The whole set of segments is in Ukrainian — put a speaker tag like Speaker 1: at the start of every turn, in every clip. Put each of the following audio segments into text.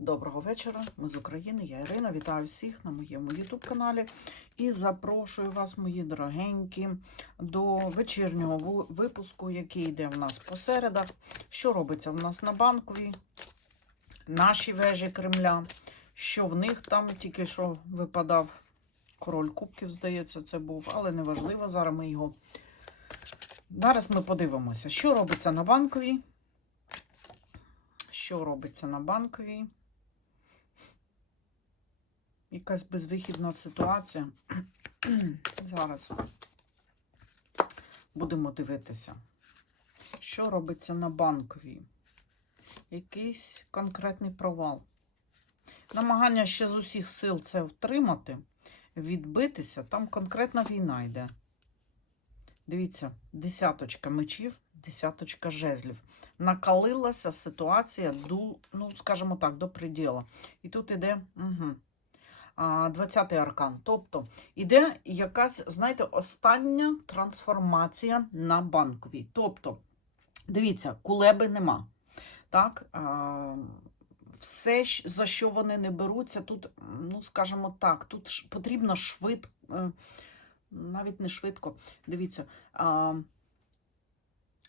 Speaker 1: Доброго вечора. Ми з України. Я Ірина. Вітаю всіх на моєму YouTube каналі і запрошую вас, мої дорогенькі, до вечірнього випуску, який йде в нас по. Що робиться в нас на банковій, наші вежі Кремля, що в них там тільки що випадав король кубків, здається, це був, але неважливо. Зараз ми його. Зараз ми подивимося, що робиться на банковій. Що робиться на банковій? Якась безвихідна ситуація. Зараз будемо дивитися, що робиться на банковій. Якийсь конкретний провал. Намагання ще з усіх сил це втримати, відбитися, там конкретна війна йде. Дивіться, десяточка мечів, десяточка жезлів. Накалилася ситуація ну, скажімо так, до приділу. І тут іде угу, 20-й аркан. Тобто іде якась, знаєте, остання трансформація на банковій. Тобто, дивіться, кулеби нема. Так, все, за що вони не беруться, тут, ну, скажімо так, тут потрібно швидко, навіть не швидко. Дивіться,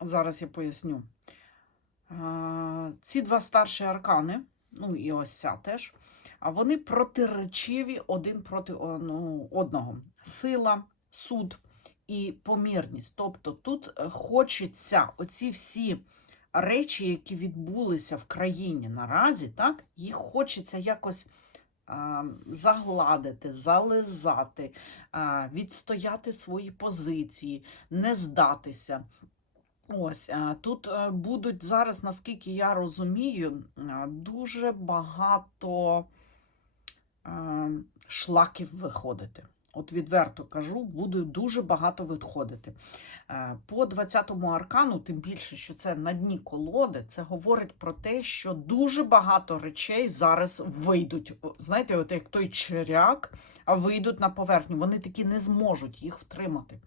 Speaker 1: зараз я поясню. Ці два старші аркани, ну і ось ця теж, вони протиречиві один проти ну, одного. Сила, суд і помірність. Тобто тут е, хочеться оці всі речі, які відбулися в країні наразі, так, їх хочеться якось а, загладити, зализати, а, відстояти свої позиції, не здатися. Ось тут е, будуть зараз, наскільки я розумію, дуже багато е, шлаків виходити. От відверто кажу, буде дуже багато виходити. Е, По 20-му аркану, тим більше, що це на дні колоди, це говорить про те, що дуже багато речей зараз вийдуть. Знаєте, от як той черяк, а вийдуть на поверхню. Вони таки не зможуть їх втримати,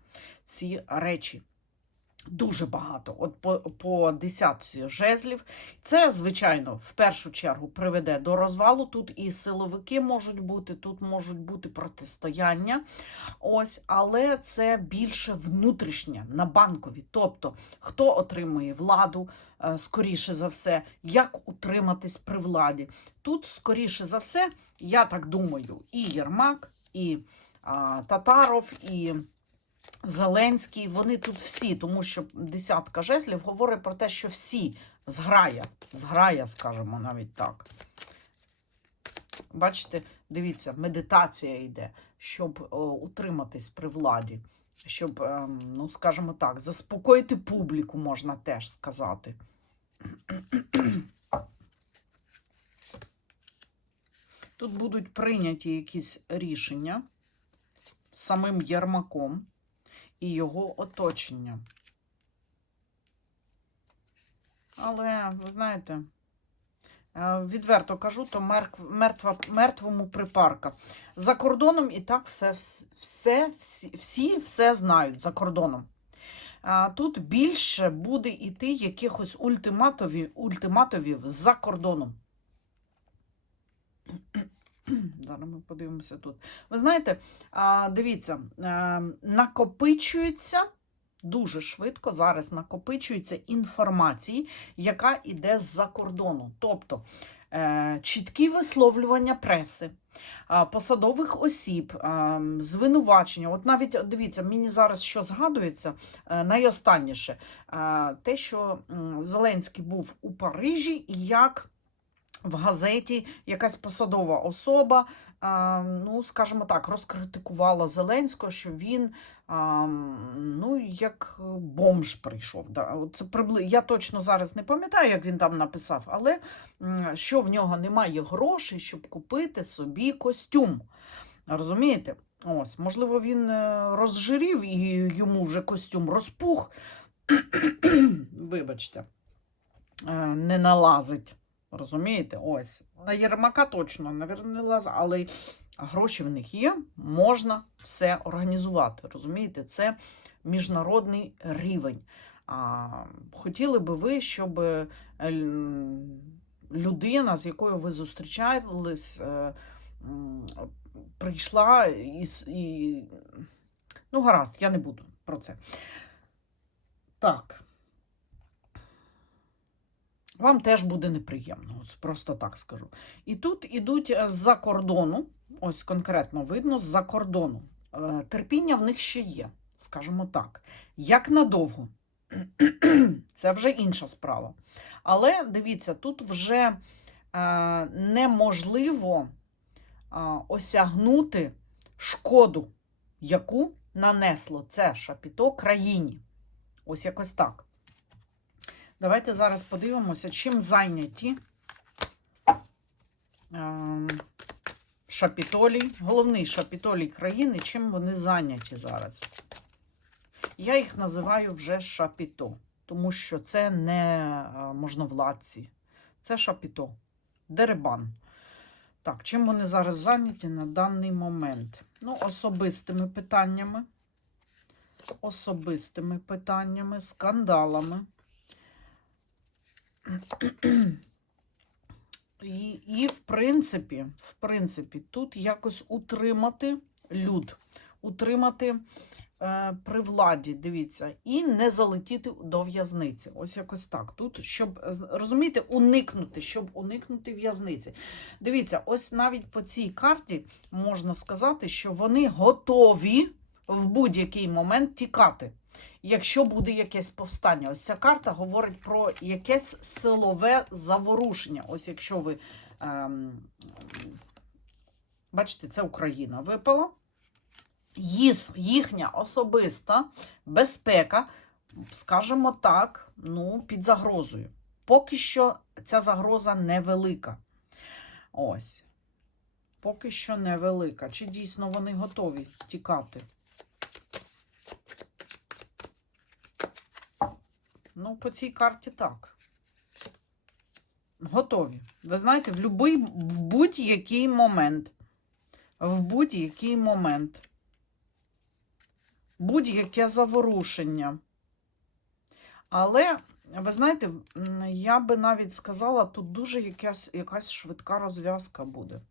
Speaker 1: ці речі. Дуже багато. От по, по десятці жезлів. Це, звичайно, в першу чергу приведе до розвалу. Тут і силовики можуть бути, тут можуть бути протистояння. Ось, але це більше внутрішнє на банкові. Тобто, хто отримує владу, е, скоріше за все, як утриматись при владі. Тут, скоріше за все, я так думаю, і Єрмак, і а, Татаров, і. Зеленський, вони тут всі, тому що десятка жезлів говорить про те, що всі зграя, зграя, скажімо, навіть так. Бачите, дивіться, медитація йде, щоб о, утриматись при владі, щоб, ем, ну, скажімо так, заспокоїти публіку, можна теж сказати. Тут будуть прийняті якісь рішення самим Єрмаком і його оточення. Але, ви знаєте, е, відверто кажу, то мертва, мертвому припарка. За кордоном і так все, все, всі, всі все знають за кордоном. Тут більше буде йти якихось ультиматові, ультиматовів за кордоном. Зараз ми подивимося тут. Ви знаєте, дивіться, е, накопичується дуже швидко зараз накопичується інформації, яка йде з-за кордону. Тобто е, чіткі висловлювання преси, посадових осіб, звинувачення. От навіть дивіться, мені зараз що згадується е, найостанніше, е, те, що Зеленський був у Парижі, і як в газеті якась посадова особа, ну, скажімо так, розкритикувала Зеленського, що він ну, як бомж прийшов. Це прибли... Я точно зараз не пам'ятаю, як він там написав, але що в нього немає грошей, щоб купити собі костюм. Розумієте? Ось, можливо, він е, розжирів і йому вже костюм розпух. Вибачте, е, не налазить. Розумієте? Ось. На Єрмака точно, навірно, не лазить, але гроші в них є, можна все організувати. Розумієте, це міжнародний рівень. А, хотіли би ви, щоб е, людина, з якою ви зустрічались, е, прийшла і, і. Ну, гаразд, я не буду про це. Так. Вам теж буде неприємно, просто так скажу. І тут ідуть е, з-за кордону, ось конкретно видно, з-за кордону. Е, Терпіння в них ще є, скажімо так. Як надовго? Це вже інша справа. Але дивіться, тут вже е, неможливо осягнути шкоду, яку нанесло це шапіто країні. Ось якось так. Давайте зараз подивимося, чим зайняті е, шапітолій, головний шапітолій країни, чим вони зайняті зараз. Я їх називаю вже шапіто, тому що це не е, можновладці, це шапіто, деребан. Так, чим вони зараз зайняті на даний момент? Ну, особистими питаннями, особистими питаннями, скандалами. І, і в принципі, в принципі, тут якось утримати люд, утримати е, при владі, дивіться, і не залетіти до в'язниці. Ось якось так. Тут, щоб розумієте, уникнути, щоб уникнути в'язниці. Дивіться, ось навіть по цій карті можна сказати, що вони готові в будь-який момент тікати. Якщо буде якесь повстання, ось ця карта говорить про якесь силове заворушення. Ось якщо ви ем, бачите, це Україна випала. Їс, їхня особиста безпека, скажімо так, ну, під загрозою. Поки що ця загроза невелика. Ось. Поки що невелика. Чи дійсно вони готові тікати? Ну, по цій карті так. Готові. Ви знаєте, в будь-який момент. В будь-який момент. Будь-яке заворушення. Але, ви знаєте, я би навіть сказала, тут дуже якась, якась швидка розв'язка буде.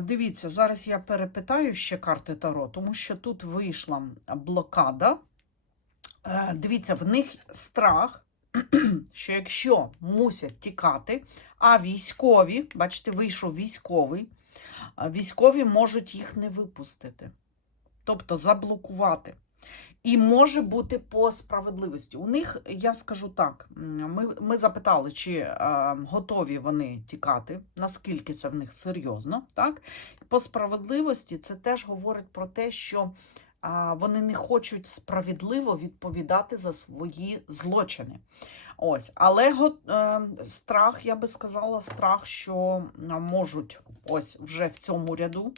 Speaker 1: Дивіться, зараз я перепитаю ще карти Таро, тому що тут вийшла блокада. Е, Дивіться, в них страх, що якщо мусять тікати, а військові, бачите, вийшов військовий, військові можуть їх не випустити, тобто заблокувати. І може бути по справедливості. У них, я скажу так, ми, ми запитали, чи е, готові вони тікати, наскільки це в них серйозно. Так? По справедливості це теж говорить про те, що вони не хочуть справедливо відповідати за свої злочини. Ось, але го- е, страх, я би сказала, страх, що можуть ось вже в цьому ряду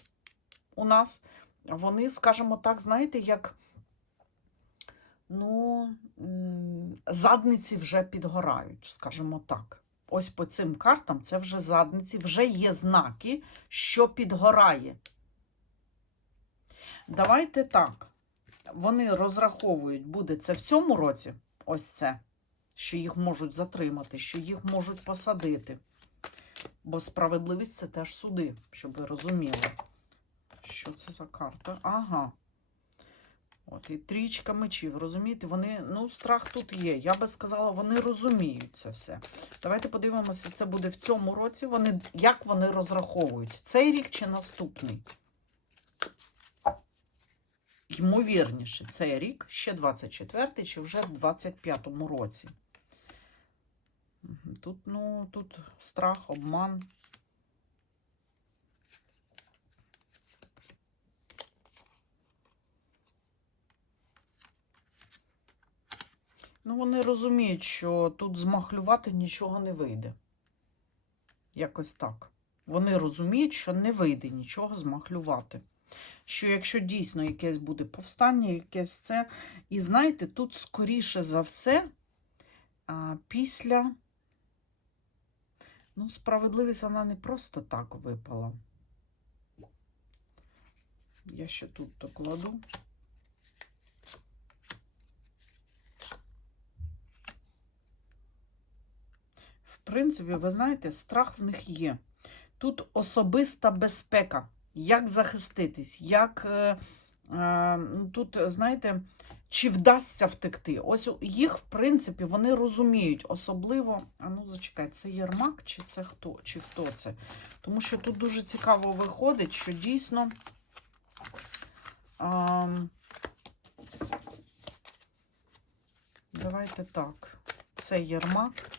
Speaker 1: у нас, вони, скажімо так, знаєте, як ну, задниці вже підгорають, скажімо так. Ось по цим картам це вже задниці, вже є знаки, що підгорає. Давайте так. Вони розраховують, буде це в цьому році, ось це, що їх можуть затримати, що їх можуть посадити. Бо справедливість це теж суди, щоб ви розуміли. Що це за карта? Ага. От, і трічка мечів, розумієте, вони, ну, страх тут є. Я би сказала, вони розуміють це все. Давайте подивимося, це буде в цьому році. Вони, як вони розраховують? Цей рік чи наступний? Ймовірніше, цей рік, ще 24-й, чи вже в 25-му році. Тут, ну, тут страх, обман. Ну, вони розуміють, що тут змахлювати нічого не вийде. Якось так. Вони розуміють, що не вийде нічого змахлювати. Що якщо дійсно якесь буде повстання, якесь це. І знаєте, тут скоріше за все, після. Ну, справедливість вона не просто так випала. Я ще тут докладу. В принципі, ви знаєте, страх в них є. Тут особиста безпека. Як захиститись, як е, е, ну, тут, знаєте, чи вдасться втекти. Ось їх, в принципі, вони розуміють. Особливо, а ну зачекай, це Єрмак, чи це хто? Чи хто це? Тому що тут дуже цікаво виходить, що дійсно. А, давайте так. Це Єрмак.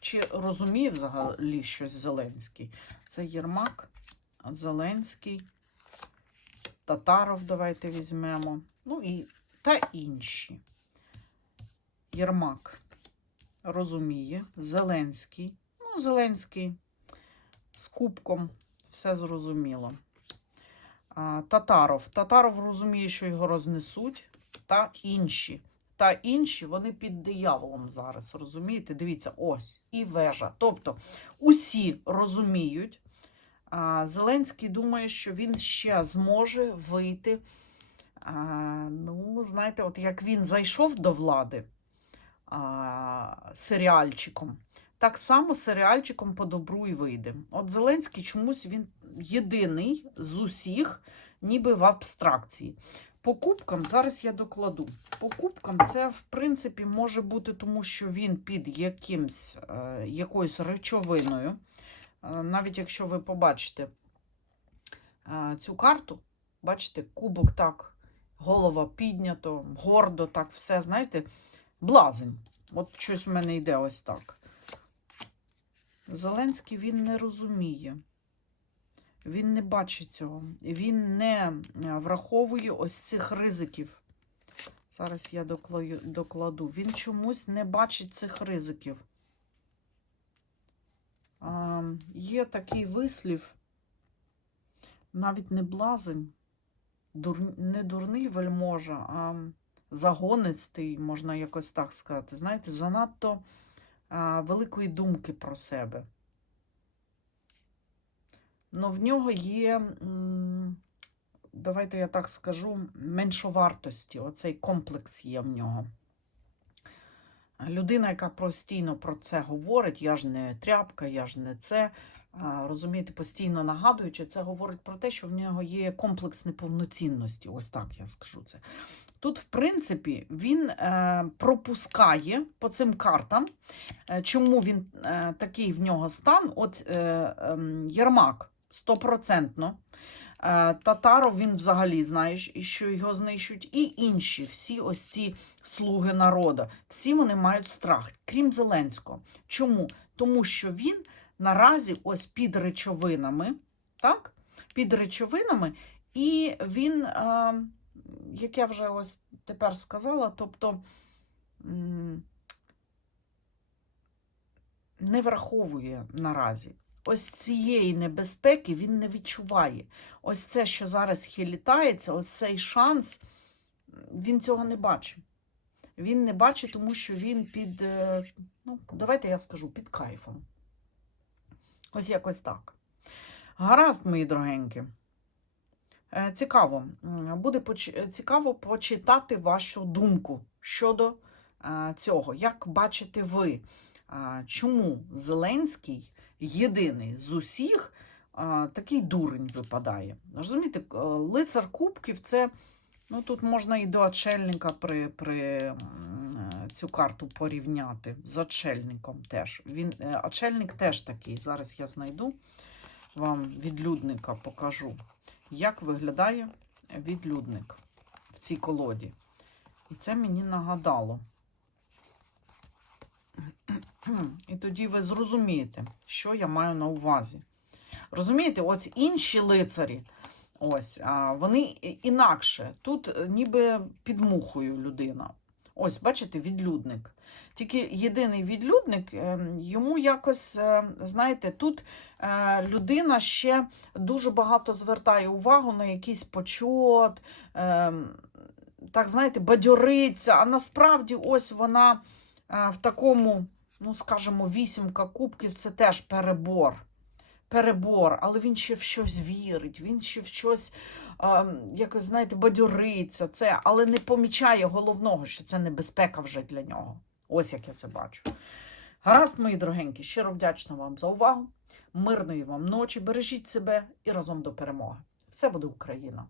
Speaker 1: Чи розуміє взагалі щось Зеленський? Це Єрмак, Зеленський, Татаров давайте візьмемо. Ну і та інші. Єрмак розуміє, Зеленський. Ну, Зеленський з кубком, все зрозуміло. Татаров. Татаров розуміє, що його рознесуть, та інші. Та інші, вони під дияволом зараз, розумієте? Дивіться, ось і вежа. Тобто усі розуміють. Зеленський думає, що він ще зможе вийти. Ну, знаєте, от як він зайшов до влади серіальчиком, так само серіальчиком по добру і вийде. От Зеленський чомусь він єдиний з усіх, ніби в абстракції. По кубкам зараз я докладу. По кубкам це, в принципі, може бути, тому що він під якимсь, е, якоюсь речовиною. Е, навіть якщо ви побачите е, цю карту, бачите, кубок так, голова піднято, гордо, так все, знаєте, блазень. От щось в мене йде ось так. Зеленський він не розуміє. Він не бачить цього. Він не е, враховує ось цих ризиків. Зараз я докладу. Він чомусь не бачить цих ризиків. Є такий вислів, навіть не блазень, дур, не дурний вельможа, а загонистий, можна якось так сказати. Знаєте, занадто великої думки про себе. Но в нього є, давайте я так скажу, меншовартості. Оцей комплекс є в нього. Людина, яка постійно про це говорить, я ж не тряпка, я ж не це. Розумієте, постійно нагадуючи, це говорить про те, що в нього є комплекс неповноцінності. Ось так я скажу це. Тут, в принципі, він е, пропускає по цим картам, е, чому він е, такий в нього стан. От е, е, Єрмак стопроцентно. Татаров він взагалі знає, що його знищують, і інші, всі ось ці слуги народу, всі вони мають страх, крім Зеленського. Чому? Тому що він наразі ось під речовинами, так? Під речовинами, і він, е, як я вже ось тепер сказала, тобто не враховує наразі. Ось цієї небезпеки він не відчуває. Ось це, що зараз хилітається, ось цей шанс, він цього не бачить. Він не бачить, тому що він під, е, ну, давайте я скажу, під кайфом. Ось якось так. Гаразд, мої дорогенькі. Е, Цікаво. Буде цікаво почитати вашу думку щодо е, цього. Як бачите ви, чому Зеленський єдиний з усіх такий дурень випадає. Розумієте, лицар Кубків це. Ну, тут можна і до очельника при, при е, цю карту порівняти з очельником теж. Він, е, очельник теж такий. Зараз я знайду вам відлюдника, покажу, як виглядає відлюдник в цій колоді. І це мені нагадало. І тоді ви зрозумієте, що я маю на увазі. Розумієте, ось інші лицарі, ось, вони інакше. Тут е, ніби під мухою людина. Ось, бачите, відлюдник. Тільки єдиний відлюдник, е, йому якось, е, знаєте, тут е, людина ще дуже багато звертає увагу на якийсь почот, е, так, знаєте, бадьориться, а насправді ось вона в такому ну, скажімо, вісімка кубків це теж перебор. Перебор, але він ще в щось вірить, він ще в щось, е, якось, знаєте, бадьориться, це, але не помічає головного, що це небезпека вже для нього. Ось як я це бачу. Гаразд, мої дорогенькі, щиро вдячна вам за увагу. Мирної вам ночі, бережіть себе і разом до перемоги. Все буде Україна!